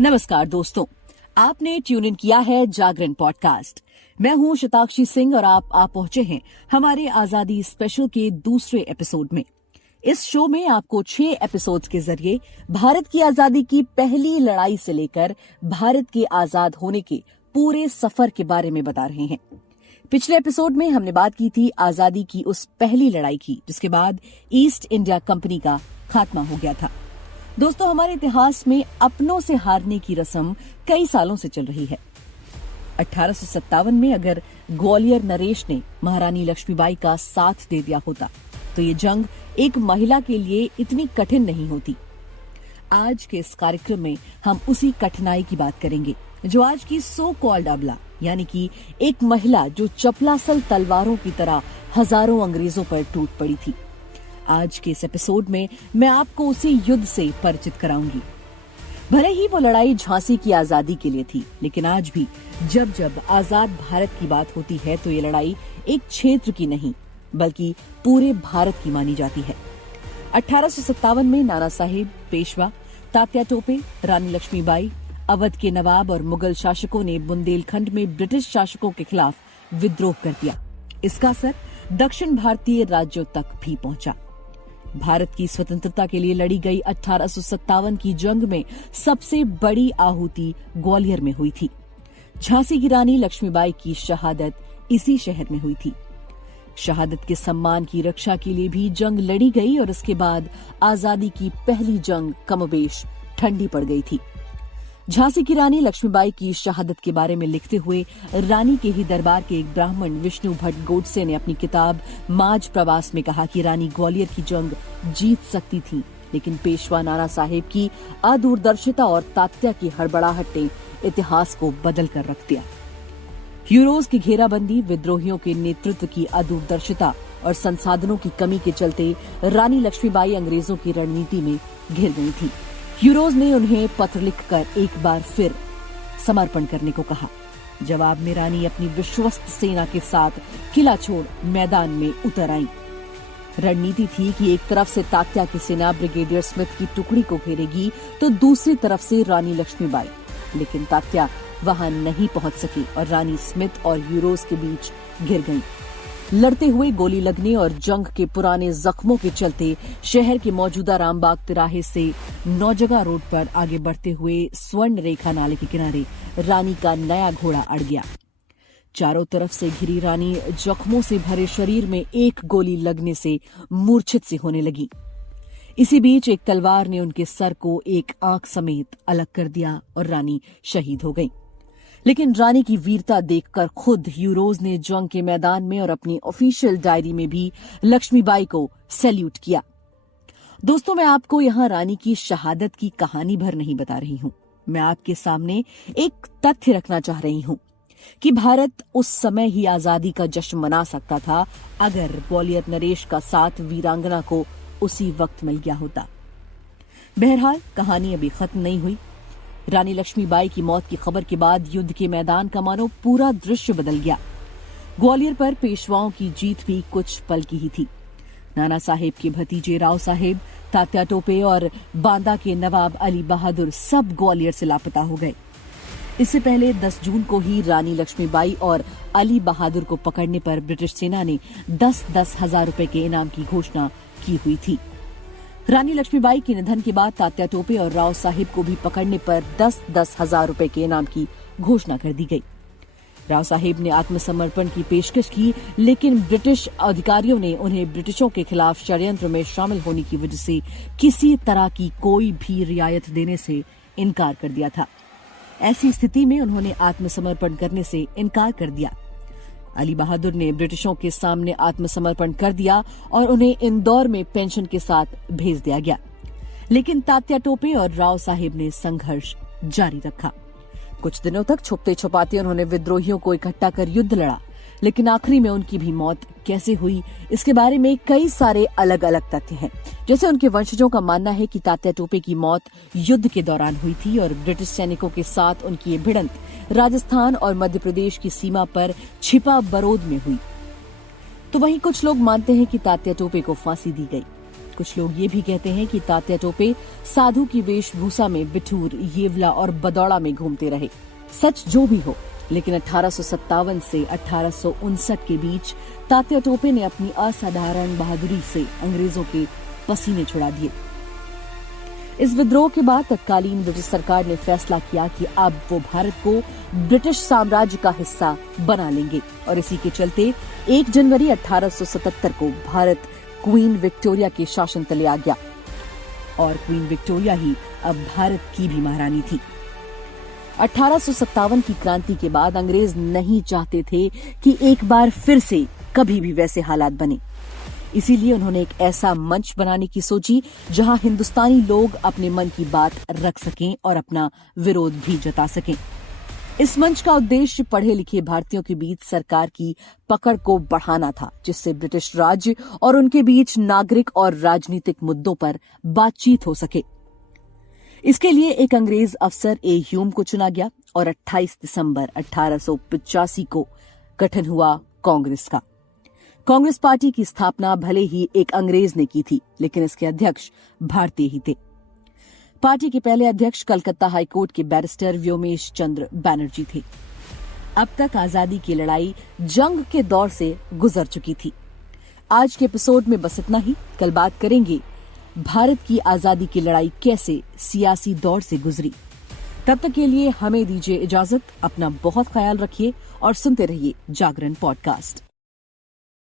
नमस्कार दोस्तों, आपने ट्यून इन किया है जागरण पॉडकास्ट। मैं हूं शताक्षी सिंह और आप पहुंचे हैं हमारे आजादी स्पेशल के दूसरे एपिसोड में। इस शो में आपको 6 एपिसोड्स के जरिए भारत की आजादी की पहली लड़ाई से लेकर भारत के आजाद होने के पूरे सफर के बारे में बता रहे हैं। पिछले एपिसोड में हमने बात की थी आजादी की उस पहली लड़ाई की जिसके बाद ईस्ट इंडिया कंपनी का खात्मा हो गया था। दोस्तों, हमारे इतिहास में अपनों से हारने की रस्म कई सालों से चल रही है। 1857 में अगर ग्वालियर नरेश ने महारानी लक्ष्मीबाई का साथ दे दिया होता तो ये जंग एक महिला के लिए इतनी कठिन नहीं होती। आज के इस कार्यक्रम में हम उसी कठिनाई की बात करेंगे जो आज की सो कॉल्ड अबला यानी कि एक महिला जो चपलासल तलवारों की तरह हजारों अंग्रेजों पर टूट पड़ी थी। आज के इस एपिसोड में मैं आपको उसी युद्ध से परिचित कराऊंगी। भले ही वो लड़ाई झांसी की आजादी के लिए थी, लेकिन आज भी जब जब आजाद भारत की बात होती है तो ये लड़ाई एक क्षेत्र की नहीं बल्कि पूरे भारत की मानी जाती है। 1857 में नाना साहेब, पेशवा, तात्या टोपे, रानी लक्ष्मीबाई, अवध के नवाब और मुगल शासकों ने बुंदेलखंड में ब्रिटिश शासकों के खिलाफ विद्रोह कर दिया। इसका असर दक्षिण भारतीय राज्यों तक भी पहुंचा। भारत की स्वतंत्रता के लिए लड़ी गई 1857 की जंग में सबसे बड़ी आहुति ग्वालियर में हुई थी। झांसी की रानी लक्ष्मीबाई की शहादत इसी शहर में हुई थी। शहादत के सम्मान की रक्षा के लिए भी जंग लड़ी गई और इसके बाद आजादी की पहली जंग कमोबेश ठंडी पड़ गई थी। झांसी की रानी लक्ष्मीबाई की शहादत के बारे में लिखते हुए रानी के ही दरबार के एक ब्राह्मण विष्णु भट्ट गोडसे ने अपनी किताब माज प्रवास में कहा कि रानी ग्वालियर की जंग जीत सकती थी, लेकिन पेशवा नाना साहेब की अदूरदर्शिता और तात्या की हड़बड़ाहट ने इतिहास को बदल कर रख दिया। यूरोज की घेराबंदी, विद्रोहियों के नेतृत्व की अदूरदर्शिता और संसाधनों की कमी के चलते रानी लक्ष्मीबाई अंग्रेजों की रणनीति में घिर गई थी। यूरोज ने उन्हें पत्र लिखकर एक बार फिर समर्पण करने को कहा। जवाब में रानी अपनी विश्वस्त सेना के साथ किला छोड़ मैदान में उतर आई। रणनीति थी कि एक तरफ से तात्या की सेना ब्रिगेडियर स्मिथ की टुकड़ी को घेरेगी तो दूसरी तरफ से रानी लक्ष्मीबाई, लेकिन तात्या वहां नहीं पहुंच सकी और रानी स्मिथ और यूरोज के बीच घिर गई। लड़ते हुए गोली लगने और जंग के पुराने जख्मों के चलते शहर के मौजूदा रामबाग तिराहे से नौजगह रोड पर आगे बढ़ते हुए स्वर्ण रेखा नाले के किनारे रानी का नया घोड़ा अड़ गया। चारों तरफ से घिरी रानी जख्मों से भरे शरीर में एक गोली लगने से मूर्छित सी होने लगी। इसी बीच एक तलवार ने उनके सर को एक आंख समेत अलग कर दिया और रानी शहीद हो गई। लेकिन रानी की वीरता देखकर खुद यूरोज ने जंग के मैदान में और अपनी ऑफिशियल डायरी में भी लक्ष्मीबाई को सैल्यूट किया। दोस्तों, मैं आपको यहाँ रानी की शहादत की कहानी भर नहीं बता रही हूँ। मैं आपके सामने एक तथ्य रखना चाह रही हूँ कि भारत उस समय ही आजादी का जश्न मना सकता था अगर ग्वालियर नरेश का साथ वीरांगना को उसी वक्त मिल गया होता। बहरहाल कहानी अभी खत्म नहीं हुई। रानी लक्ष्मीबाई की मौत की खबर के बाद युद्ध के मैदान का मानो पूरा दृश्य बदल गया। ग्वालियर पर पेशवाओं की जीत भी कुछ पल की ही थी। नाना साहेब के भतीजे राव साहेब, तात्या टोपे और बांदा के नवाब अली बहादुर सब ग्वालियर से लापता हो गए। इससे पहले 10 जून को ही रानी लक्ष्मीबाई और अली बहादुर को पकड़ने पर ब्रिटिश सेना ने 10-10 हजार रुपए के इनाम की घोषणा की हुई थी। रानी लक्ष्मीबाई के निधन के बाद तात्या टोपे और राव साहिब को भी पकड़ने पर 10-10 हजार रुपए के इनाम की घोषणा कर दी गई। राव साहिब ने आत्मसमर्पण की पेशकश की, लेकिन ब्रिटिश अधिकारियों ने उन्हें ब्रिटिशों के खिलाफ षड्यंत्र में शामिल होने की वजह से किसी तरह की कोई भी रियायत देने से इनकार कर दिया था। ऐसी स्थिति में उन्होंने आत्मसमर्पण करने से इनकार कर दिया। अली बहादुर ने ब्रिटिशों के सामने आत्मसमर्पण कर दिया और उन्हें इंदौर में पेंशन के साथ भेज दिया गया। लेकिन तात्या टोपे और राव साहिब ने संघर्ष जारी रखा। कुछ दिनों तक छुपते छुपाते उन्होंने विद्रोहियों को इकट्ठा कर युद्ध लड़ा, लेकिन आखिरी में उनकी भी मौत कैसे हुई इसके बारे में कई सारे अलग अलग तथ्य हैं। जैसे उनके वंशजों का मानना है कि तात्या टोपे की मौत युद्ध के दौरान हुई थी और ब्रिटिश सैनिकों के साथ उनकी ये भिड़ंत राजस्थान और मध्य प्रदेश की सीमा पर छिपा बरोद में हुई। तो वहीं कुछ लोग मानते हैं कि तात्या टोपे को फांसी दी गई। कुछ लोग ये भी कहते हैं कि तात्या टोपे साधु की वेशभूषा में बिठूर, येवला और बदौड़ा में घूमते रहे। सच जो भी हो, लेकिन 1857 से 1859 के बीच तात्या टोपे ने अपनी असाधारण बहादुरी से अंग्रेजों के पसीने छुड़ा दिए। इस विद्रोह के बाद तत्कालीन ब्रिटिश सरकार ने फैसला किया कि अब वो भारत को ब्रिटिश साम्राज्य का हिस्सा बना लेंगे और इसी के चलते 1 जनवरी 1877 को भारत क्वीन विक्टोरिया के शासन तले आ गया और क्वीन विक्टोरिया ही अब भारत की भी महारानी थी। 1857 की क्रांति के बाद अंग्रेज नहीं चाहते थे कि एक बार फिर से कभी भी वैसे हालात बने। इसीलिए उन्होंने एक ऐसा मंच बनाने की सोची जहां हिंदुस्तानी लोग अपने मन की बात रख सकें और अपना विरोध भी जता सकें। इस मंच का उद्देश्य पढ़े लिखे भारतीयों के बीच सरकार की पकड़ को बढ़ाना था, जिससे ब्रिटिश राज्य और उनके बीच नागरिक और राजनीतिक मुद्दों पर बातचीत हो सके। इसके लिए एक अंग्रेज अफसर ए ह्यूम को चुना गया और 28 दिसंबर 1885 को गठन हुआ कांग्रेस का। कांग्रेस पार्टी की स्थापना भले ही एक अंग्रेज ने की थी, लेकिन इसके अध्यक्ष भारतीय ही थे। पार्टी के पहले अध्यक्ष कलकत्ता हाईकोर्ट के बैरिस्टर व्योमेश चंद्र बैनर्जी थे। अब तक आजादी की लड़ाई जंग के दौर से गुजर चुकी थी। आज के एपिसोड में बस इतना ही। कल बात करेंगे भारत की आजादी की लड़ाई कैसे सियासी दौर से गुजरी। तब तक के लिए हमें दीजिए इजाजत। अपना बहुत ख्याल रखिए और सुनते रहिए जागरण पॉडकास्ट।